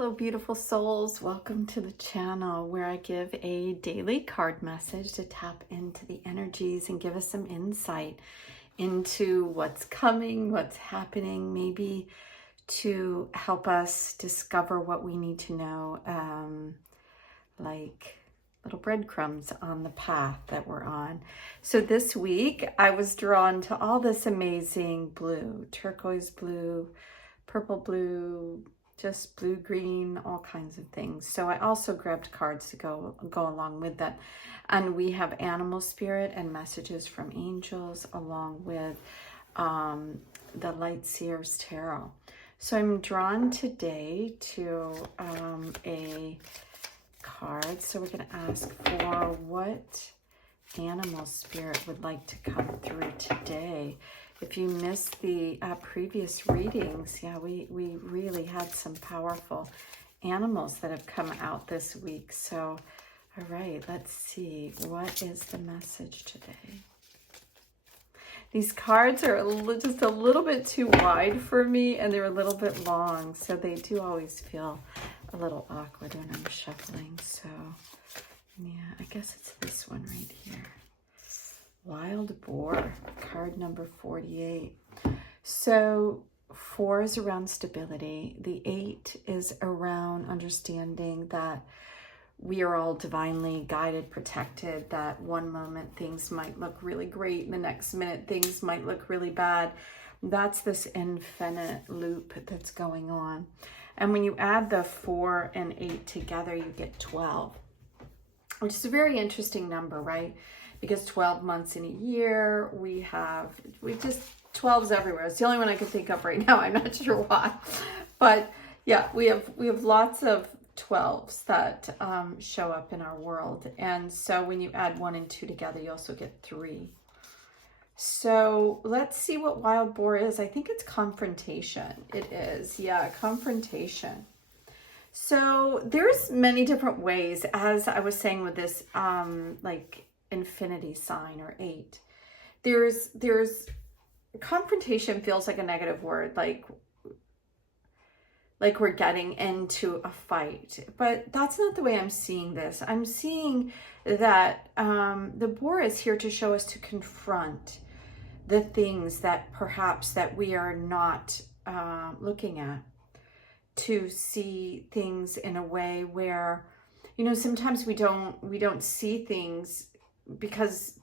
Hello, beautiful souls. Welcome to the channel where I give a daily card message to tap into the energies and give us some insight into what's coming, what's happening, maybe to help us discover what we need to know, like little breadcrumbs on the path that we're on. So this week I was drawn to all this amazing blue, turquoise blue, purple blue, just blue, green, all kinds of things. So I also grabbed cards to go along with that. And we have animal spirit and messages from angels along with the Light Seer's Tarot. So I'm drawn today to a card. So we're going to ask for what animal spirit would like to come through today. If you missed the previous readings, yeah, we really had some powerful animals that have come out this week. So, all right, let's see. What is the message today? These cards are just a little bit too wide for me, and they're a little bit long, so they do always feel a little awkward when I'm shuffling. So, yeah, I guess it's this one right here. Wild Boar, card number 48. So 4 is around stability. The 8 is around understanding that we are all divinely guided, protected, that one moment things might look really great and the next minute things might look really bad. That's this infinite loop that's going on. And when you add the 4 and 8 together, you get 12, which is a very interesting number, right? Because 12 months in a year, we just 12s everywhere. It's the only one I can think of right now. I'm not sure why, but yeah, we have lots of 12s that show up in our world. And so when you add 1 and 2 together, you also get 3. So let's see what Wild Boar is. I think it's confrontation. It is, yeah, confrontation. So there's many different ways, as I was saying with this, like infinity sign or 8. There's confrontation feels like a negative word, like we're getting into a fight, but that's not the way I'm seeing this. I'm seeing that the boar is here to show us to confront the things that perhaps that we are not looking at, to see things in a way where, you know, sometimes we don't see things because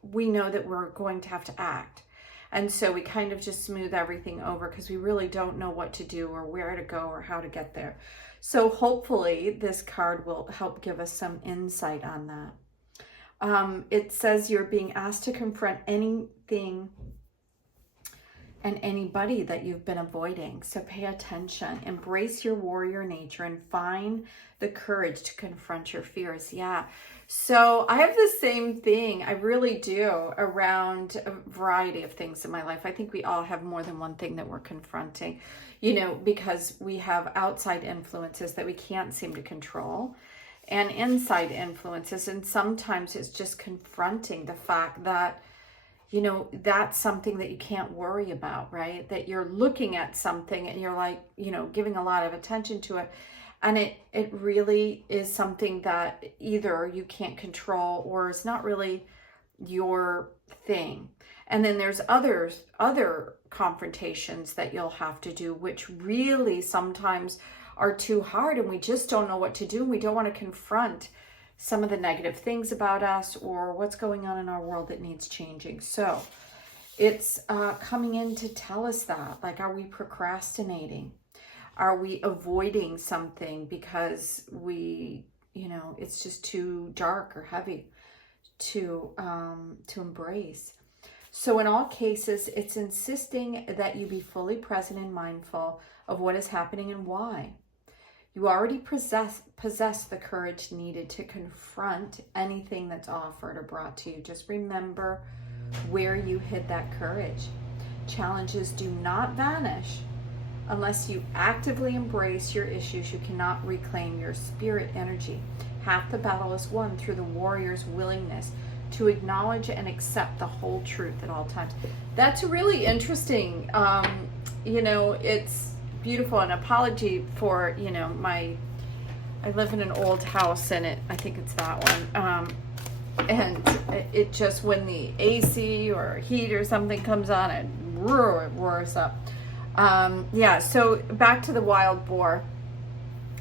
we know that we're going to have to act. And so we kind of just smooth everything over because we really don't know what to do or where to go or how to get there. So hopefully this card will help give us some insight on that. It says you're being asked to confront anything and anybody that you've been avoiding. So pay attention, embrace your warrior nature, and find the courage to confront your fears. Yeah. So I have the same thing. I really do, around a variety of things in my life. I think we all have more than one thing that we're confronting, you know, because we have outside influences that we can't seem to control, and inside influences. And sometimes it's just confronting the fact that, you know, that's something that you can't worry about, right? That you're looking at something and you're like, you know, giving a lot of attention to it. And it really is something that either you can't control or is not really your thing. And then there's other confrontations that you'll have to do, which really sometimes are too hard and we just don't know what to do. We don't want to confront some of the negative things about us or what's going on in our world that needs changing. So it's coming in to tell us that, like, are we procrastinating? Are we avoiding something because we, you know, it's just too dark or heavy to embrace? So in all cases, it's insisting that you be fully present and mindful of what is happening and why. You already possess the courage needed to confront anything that's offered or brought to you. Just remember where you hid that courage. Challenges do not vanish unless you actively embrace your issues. You cannot reclaim your spirit energy. Half the battle is won through the warrior's willingness to acknowledge and accept the whole truth at all times. That's really interesting. You know, it's beautiful. An apology for, I live in an old house, and I think it's that one. And it just, when the AC or heat or something comes on, it roars up. Yeah, so back to the wild boar.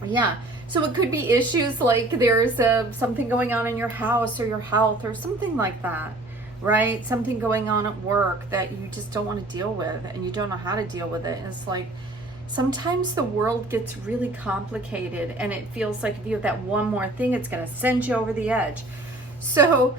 Yeah, so it could be issues like there's something going on in your house or your health or something like that, right? Something going on at work that you just don't want to deal with, and you don't know how to deal with it. And it's like, sometimes the world gets really complicated, and it feels like if you have that one more thing, it's going to send you over the edge. So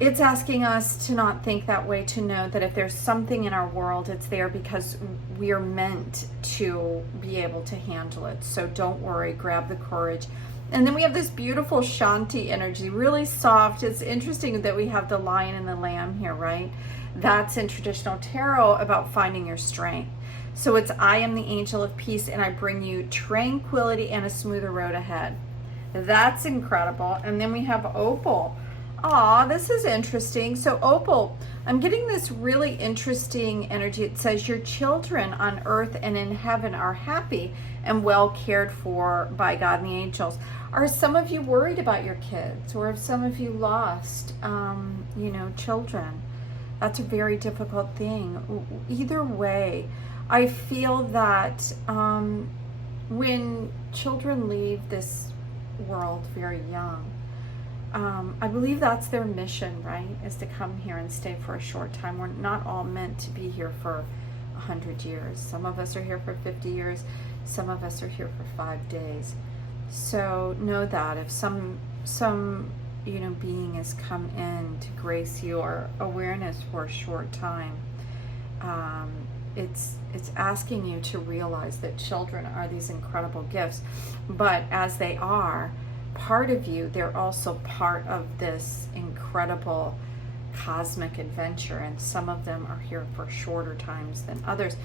it's asking us to not think that way, to know that if there's something in our world, it's there because we are meant to be able to handle it. So don't worry, grab the courage. And then we have this beautiful Shanti energy, really soft. It's interesting that we have the lion and the lamb here, right? That's in traditional tarot about finding your strength. So it's, I am the angel of peace, and I bring you tranquility and a smoother road ahead. That's incredible. And then we have opal. Aw, this is interesting. So opal, I'm getting this really interesting energy. It says your children on earth and in heaven are happy and well cared for by God and the angels. Are some of you worried about your kids, or have some of you lost, children? That's a very difficult thing. Either way, I feel that when children leave this world very young, I believe that's their mission, right? Is to come here and stay for a short time. We're not all meant to be here for 100 years. Some of us are here for 50 years. Some of us are here for 5 days. So know that if some being has come in to grace your awareness for a short time, it's asking you to realize that children are these incredible gifts, but as they are part of you, they're also part of this incredible cosmic adventure, and some of them are here for shorter times than others.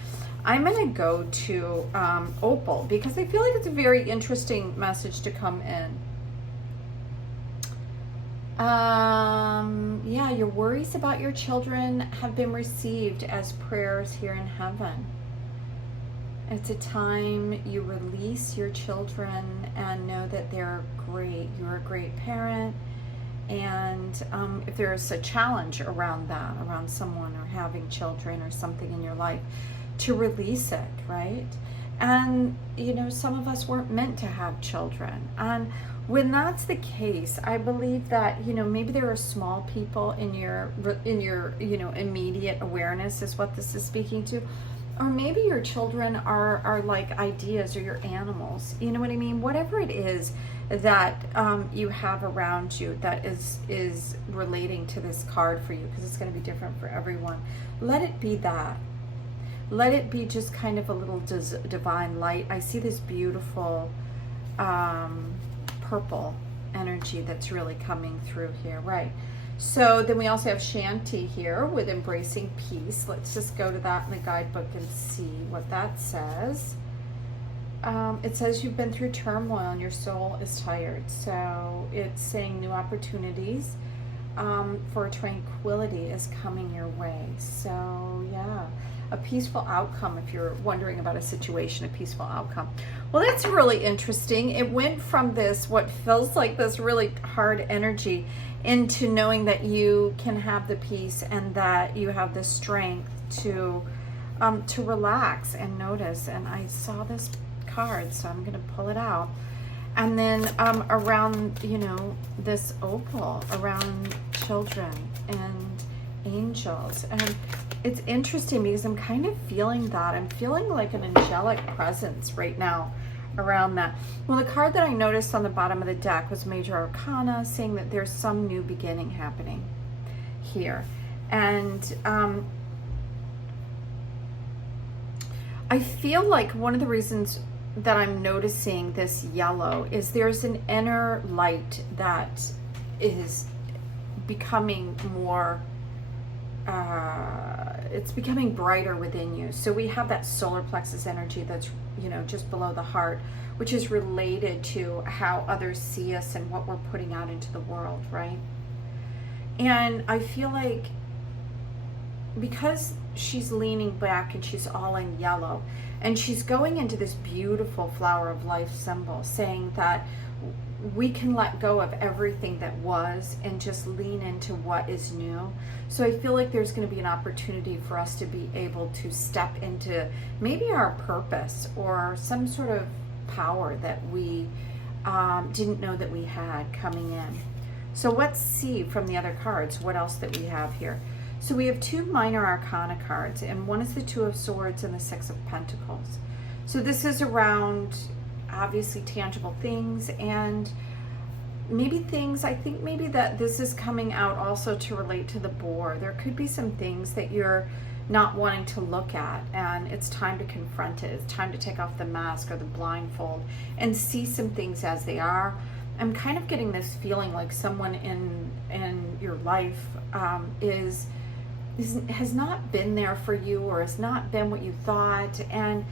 I'm going to go to opal because I feel like it's a very interesting message to come in. Yeah, your worries about your children have been received as prayers here in heaven. It's a time you release your children and know that they're great. You're a great parent. And if there's a challenge around that, around someone or having children or something in your life, to release it, right? And, some of us weren't meant to have children. And when that's the case, I believe that, maybe there are small people in your immediate awareness is what this is speaking to. Or maybe your children are like ideas, or your animals. You know what I mean? Whatever it is that you have around you that is relating to this card for you, because it's going to be different for everyone. Let it be that. Let it be just kind of a little divine light. I see this beautiful purple energy that's really coming through here, right? So then we also have Shanti here with embracing peace. Let's just go to that in the guidebook and see what that says. It says you've been through turmoil and your soul is tired. So it's saying new opportunities for tranquility is coming your way. So yeah, a peaceful outcome. If you're wondering about a situation, a peaceful outcome. Well, that's really interesting. It went from this, what feels like this really hard energy, into knowing that you can have the peace and that you have the strength to relax and notice. And I saw this card, so I'm going to pull it out. And then around, this opal, around children and angels. And it's interesting because I'm kind of feeling that. I'm feeling like an angelic presence right now around that. Well, the card that I noticed on the bottom of the deck was Major Arcana, saying that there's some new beginning happening here. And I feel like one of the reasons that I'm noticing this yellow is there's an inner light that is becoming more it's becoming brighter within you. So we have that solar plexus energy that's just below the heart, which is related to how others see us and what we're putting out into the world, right? And I feel like because she's leaning back and she's all in yellow, And she's going into this beautiful flower of life symbol, saying that we can let go of everything that was and just lean into what is new. So I feel like there's going to be an opportunity for us to be able to step into maybe our purpose or some sort of power that we didn't know that we had coming in. So let's see from the other cards what else that we have here. So we have 2 minor arcana cards, and one is the 2 of Swords and the 6 of Pentacles. So this is around obviously tangible things, and maybe things, I think maybe that this is coming out also to relate to the boar. There could be some things that you're not wanting to look at, and it's time to confront it. It's time to take off the mask or the blindfold and see some things as they are. I'm kind of getting this feeling like someone in your life has not been there for you, or has not been what you thought, and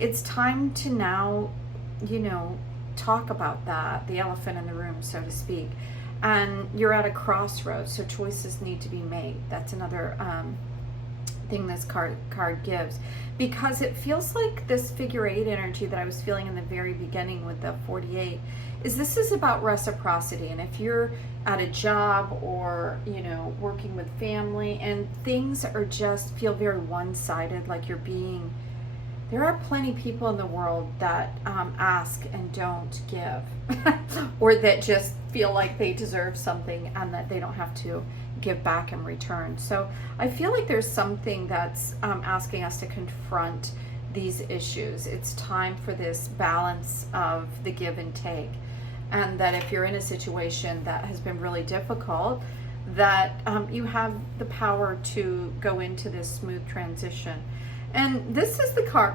it's time to now, you know, talk about that, the elephant in the room, so to speak. And you're at a crossroads, so choices need to be made. That's another thing this card gives, because it feels like this figure 8 energy that I was feeling in the very beginning with the 48 this is about reciprocity. And if you're at a job, or you know, working with family, and things are just feel very one-sided, like you're being, there are plenty of people in the world that ask and don't give, or that just feel like they deserve something and that they don't have to give back in return. So I feel like there's something that's asking us to confront these issues. It's time for this balance of the give and take. And that if you're in a situation that has been really difficult, that you have the power to go into this smooth transition. And this is the card,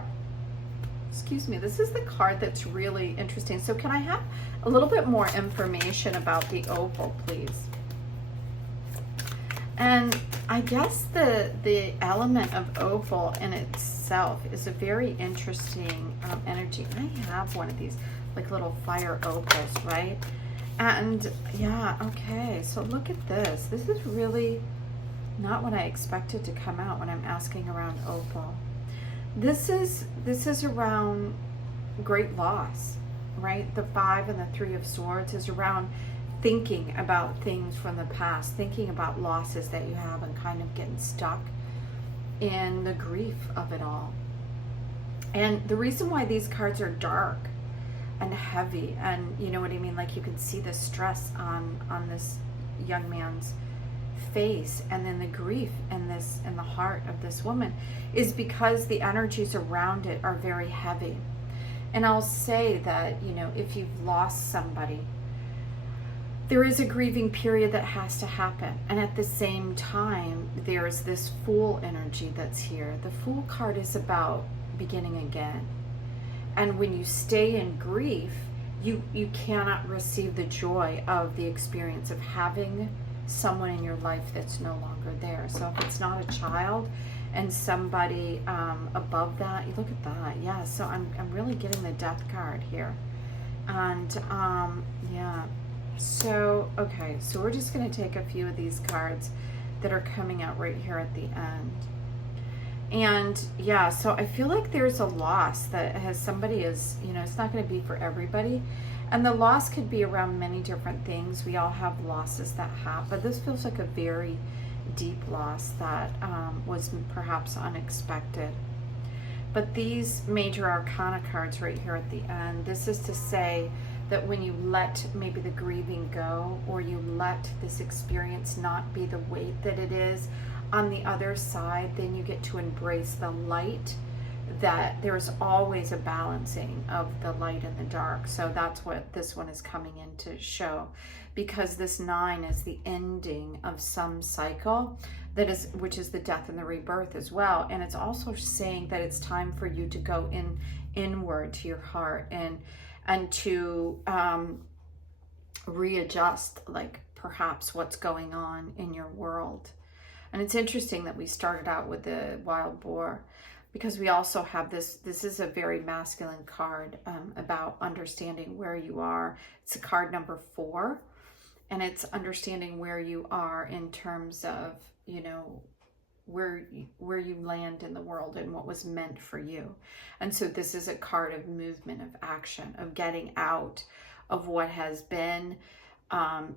this is the card that's really interesting. So can I have a little bit more information about the opal, please? And I guess the element of opal in itself is a very interesting energy. I have one of these like little fire opals, right? And yeah, okay, so look at this. This is really not what I expected to come out when I'm asking around opal. This is around great loss, right? The 5 and the 3 of Swords is around thinking about things from the past, thinking about losses that you have, and kind of getting stuck in the grief of it all. And the reason why these cards are dark and heavy, and you know what I mean, like you can see the stress on this young man's face, and then the grief in the heart of this woman, is because the energies around it are very heavy. And I'll say that, you know, if you've lost somebody, there is a grieving period that has to happen. And at the same time, there's this Fool energy that's here. The Fool card is about beginning again. And when you stay in grief, you cannot receive the joy of the experience of having someone in your life that's no longer there. So if it's not a child and somebody above that, you look at that. Yeah, so I'm really getting the Death card here. And yeah, so okay, so we're just going to take a few of these cards that are coming out right here at the end. And yeah, so I feel like there's a loss that has somebody is, you know, it's not going to be for everybody. And the loss could be around many different things. We all have losses that have, but this feels like a very deep loss that was perhaps unexpected. But these major arcana cards right here at the end, this is to say that when you let maybe the grieving go, or you let this experience not be the weight that it is, on the other side, then you get to embrace the light, that there's always a balancing of the light and the dark. So that's what this one is coming in to show, because this 9 is the ending of some cycle, that is, which is the death and the rebirth as well. And it's also saying that it's time for you to go inward to your heart and to readjust, like perhaps what's going on in your world. And it's interesting that we started out with the wild boar, because we also have this is a very masculine card about understanding where you are. It's a card number 4, and it's understanding where you are in terms of, you know, where you land in the world and what was meant for you. And so this is a card of movement, of action, of getting out of what has been,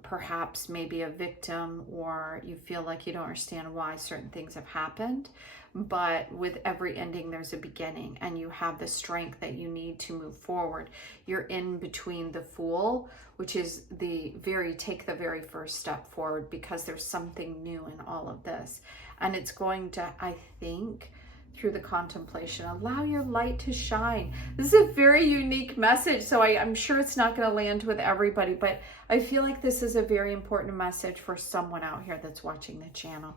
perhaps maybe a victim, or you feel like you don't understand why certain things have happened. But with every ending, there's a beginning, and you have the strength that you need to move forward. You're in between the Fool, which is take the very first step forward, because there's something new in all of this. And it's going to, I think, through the contemplation, allow your light to shine. This is a very unique message, so I'm sure it's not going to land with everybody, but I feel like this is a very important message for someone out here that's watching the channel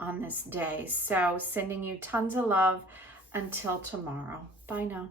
on this day. So sending you tons of love until tomorrow. Bye now.